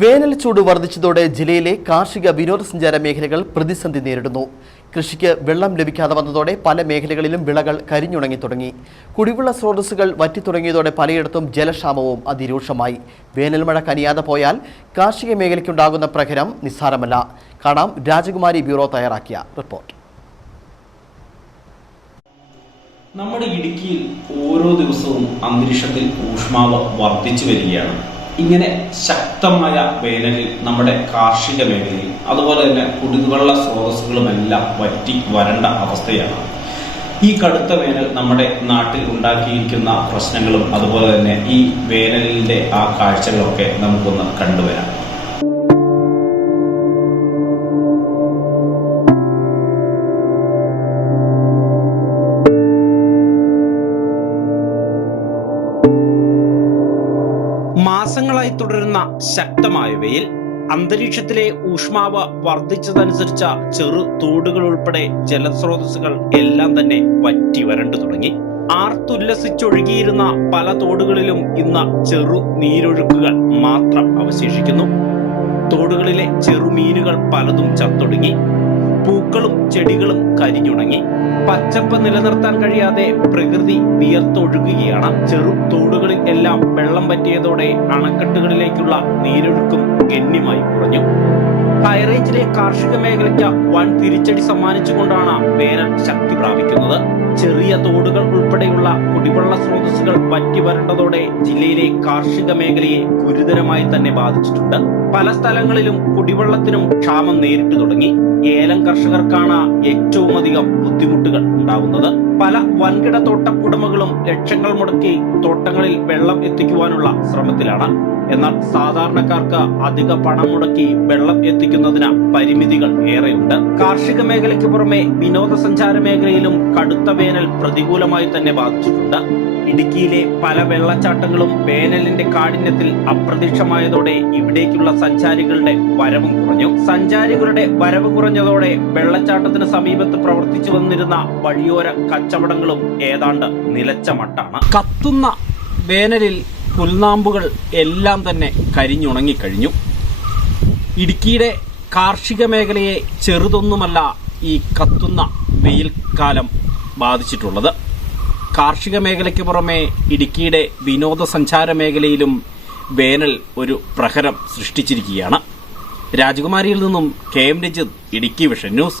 വേനൽ ചൂട് വർദ്ധിച്ചതോടെ ജില്ലയിലെ കാർഷിക വിനോദസഞ്ചാര മേഖലകൾ പ്രതിസന്ധി നേരിടുന്നു. കൃഷിക്ക് വെള്ളം ലഭിക്കാതെ വന്നതോടെ പല മേഖലകളിലും വിളകൾ കരിഞ്ഞുണങ്ങി തുടങ്ങി. കുടിവെള്ള സ്രോതസ്സുകൾ വറ്റിത്തുടങ്ങിയതോടെ പലയിടത്തും ജലക്ഷാമവും അതിരൂക്ഷമായി. വേനൽമഴ കനിയാതെ പോയാൽ കാർഷിക മേഖലയ്ക്കുണ്ടാകുന്ന പ്രഹരം നിസ്സാരമല്ല. കാണാം രാജകുമാരി ബ്യൂറോ തയ്യാറാക്കിയ റിപ്പോർട്ട്. നമ്മുടെ ഇടുക്കിയിൽ ഓരോ ദിവസവും അന്തരീക്ഷത്തിൽ ഊഷ്മാവ് വർദ്ധിച്ചു വരികയാണ്. ഇങ്ങനെ ശക്തമായ വേനലിൽ നമ്മുടെ കാർഷിക മേഖലയിൽ അതുപോലെ തന്നെ കുടിവെള്ള സ്രോതസ്സുകളുമെല്ലാം വറ്റി വരണ്ട അവസ്ഥയാണ്. ഈ കടുത്ത വേനൽ നമ്മുടെ നാട്ടിൽ ഉണ്ടാക്കിയിരിക്കുന്ന പ്രശ്നങ്ങളും അതുപോലെ തന്നെ ഈ വേനലിന്റെ ആ കാഴ്ചകളൊക്കെ നമുക്കൊന്ന് കണ്ടുവരാം. മാസങ്ങളായി തുടരുന്ന ശക്തമായ വെയിൽ അന്തരീക്ഷത്തിലെ ഊഷ്മാവ് വർദ്ധിച്ചതനുസരിച്ച ചെറു തോടുകൾ ഉൾപ്പെടെ ജലസ്രോതസ്സുകൾ എല്ലാം തന്നെ വറ്റി വരണ്ടു തുടങ്ങി. ആർത്തുല്ലസിച്ചൊഴുകിയിരുന്ന പല തോടുകളിലും ഇന്ന് ചെറു നീരൊഴുക്കുകൾ മാത്രം അവശേഷിക്കുന്നു. തോടുകളിലെ ചെറുമീനുകൾ പലതും ചത്തൊടുങ്ങി. പൂക്കളും ചെടികളും കരിഞ്ഞുണങ്ങി. പച്ചപ്പ് നിലനിർത്താൻ കഴിയാതെ പ്രകൃതി വിയർത്തൊഴുകുകയാണ്. ചെറു തോടുകളിൽ എല്ലാം വെള്ളം പറ്റിയതോടെ അണക്കെട്ടുകളിലേക്കുള്ള നീരൊഴുക്കും ഗണ്യമായി കുറഞ്ഞു. ഹൈറേഞ്ചിലെ കാർഷിക മേഖലയ്ക്ക് വൻ തിരിച്ചടി സമ്മാനിച്ചുകൊണ്ടാണ് വേനൽ ശക്തി പ്രാപിക്കുന്നത്. ചെറിയ തോടുകൾ ഉൾപ്പെടെയുള്ള കുടിവെള്ള സ്രോതസ്സുകൾ വറ്റി വരണ്ടതോടെ ജില്ലയിലെ കാർഷിക മേഖലയെ ഗുരുതരമായി തന്നെ ബാധിച്ചിട്ടുണ്ട്. പല സ്ഥലങ്ങളിലും കുടിവെള്ളത്തിനും ക്ഷാമം നേരിട്ടു തുടങ്ങി. ഏലം കർഷകർക്കാണ് ഏറ്റവും അധികം ബുദ്ധിമുട്ടുകൾ ഉണ്ടാകുന്നത് പല വൻകിട തോട്ടം ഉടമകളും ലക്ഷങ്ങൾ മുടക്കി തോട്ടങ്ങളിൽ വെള്ളം എത്തിക്കുവാനുള്ള ശ്രമത്തിലാണ്. എന്നാൽ സാധാരണക്കാർക്ക് അധിക പണം മുടക്കി വെള്ളം എത്തിക്കുന്നതിന് പരിമിതികൾ ഏറെയുണ്ട്. കാർഷിക മേഖലയ്ക്ക് പുറമെ വിനോദസഞ്ചാര മേഖലയിലും കടുത്ത വേനൽ പ്രതികൂലമായി തന്നെ ബാധിച്ചിട്ടുണ്ട്. ഇടുക്കിയിലെ പല വെള്ളച്ചാട്ടങ്ങളും വേനലിന്റെ കാഠിന്യത്തിൽ അപ്രത്യക്ഷമായതോടെ ഇവിടേക്കുള്ള സഞ്ചാരികളുടെ വരവും കുറഞ്ഞു. സഞ്ചാരികളുടെ വരവ് കുറഞ്ഞതോടെ വെള്ളച്ചാട്ടത്തിന് സമീപത്ത് പ്രവർത്തിച്ചു വന്നിരുന്ന വഴിയോര കച്ചവടങ്ങളും ഏതാണ്ട് നിലച്ച മട്ടാണ്. കത്തുന്ന വേനലിൽ പുൽനാമ്പുകൾ എല്ലാം തന്നെ കരിഞ്ഞുണങ്ങിക്കഴിഞ്ഞു. ഇടുക്കിയുടെ കാർഷിക മേഖലയെ ചെറുതൊന്നുമല്ല ഈ കത്തുന്ന വെയിൽ കാലം ബാധിച്ചിട്ടുള്ളത്. കാർഷിക മേഖലയ്ക്ക് പുറമെ ഇടുക്കിയുടെ വിനോദസഞ്ചാര മേഖലയിലും വേനൽ ഒരു പ്രഹരം സൃഷ്ടിച്ചിരിക്കുകയാണ്. രാജകുമാരിയിൽ നിന്നും K M Rajith Idukki Vision News.